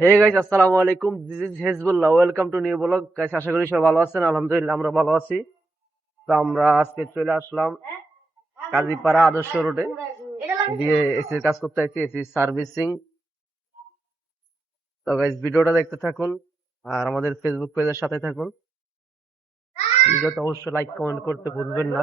হে guys আসসালামু আলাইকুম this is Hezbullah welcome to new blog guys আশা করি সবাই ভালো আছেন। আলহামদুলিল্লাহ, আমরা ভালো আছি। তো আমরা আজকে চলে আসলাম কাজীপাড়া আদর্শ রোডে। দিয়ে এসির কাজ করতে আছি এসি সার্ভিসিং। তো গাইস ভিডিওটা দেখতে থাকুন আর আমাদের ফেসবুক পেজের সাথে থাকুন। ভিডিওটা অবশ্যই লাইক কমেন্ট করতে ভুলবেন না।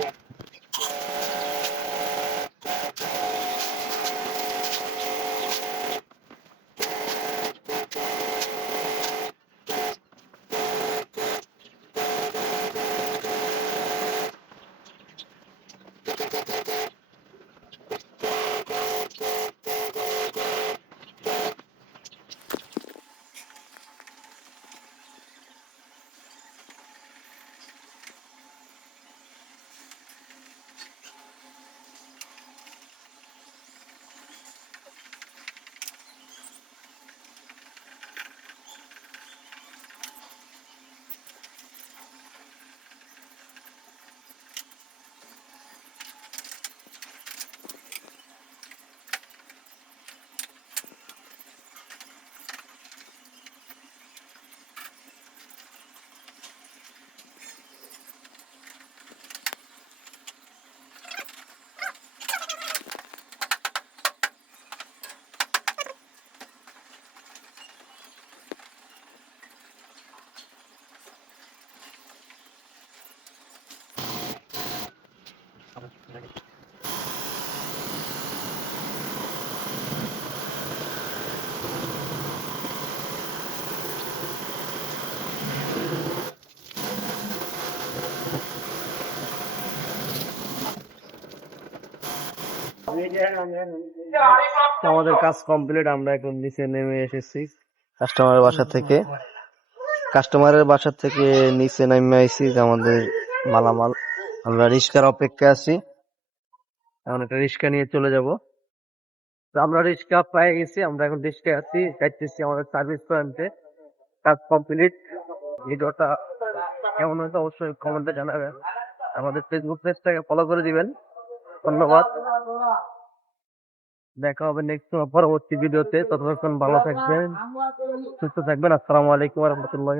Yeah. আমাদের কাজ কমপ্লিট, আমরা এখন নিচে নেমে এসেছি কাস্টমারের বাসা থেকে। কাস্টমারের বাসা থেকে নিচে নেমে আইছি আমাদের মালামাল। আমরা রিক্সার অপেক্ষায় আছি। এখন একটা রিক্সা নিয়ে চলে যাব। তো আমরা রিক্সা পেয়ে গেছি, আমরা এখন রিক্সা আছি, যাইতেছি আমাদের সার্ভিস পয়েন্টে কাজ কমপ্লিট ভিডিওটা কেমন হয়েছে অবশ্যই কমেন্টে জানাবেন। আমাদের ফেসবুক পেজটাকে ফলো করে দিবেন। ধন্যবাদ। দেখা হবে নেক্সট পরবর্তী ভিডিওতে। ততক্ষণ ভালো থাকবেন, সুস্থ থাকবেন। আসসালামু আলাইকুম রহমতুল্লাহ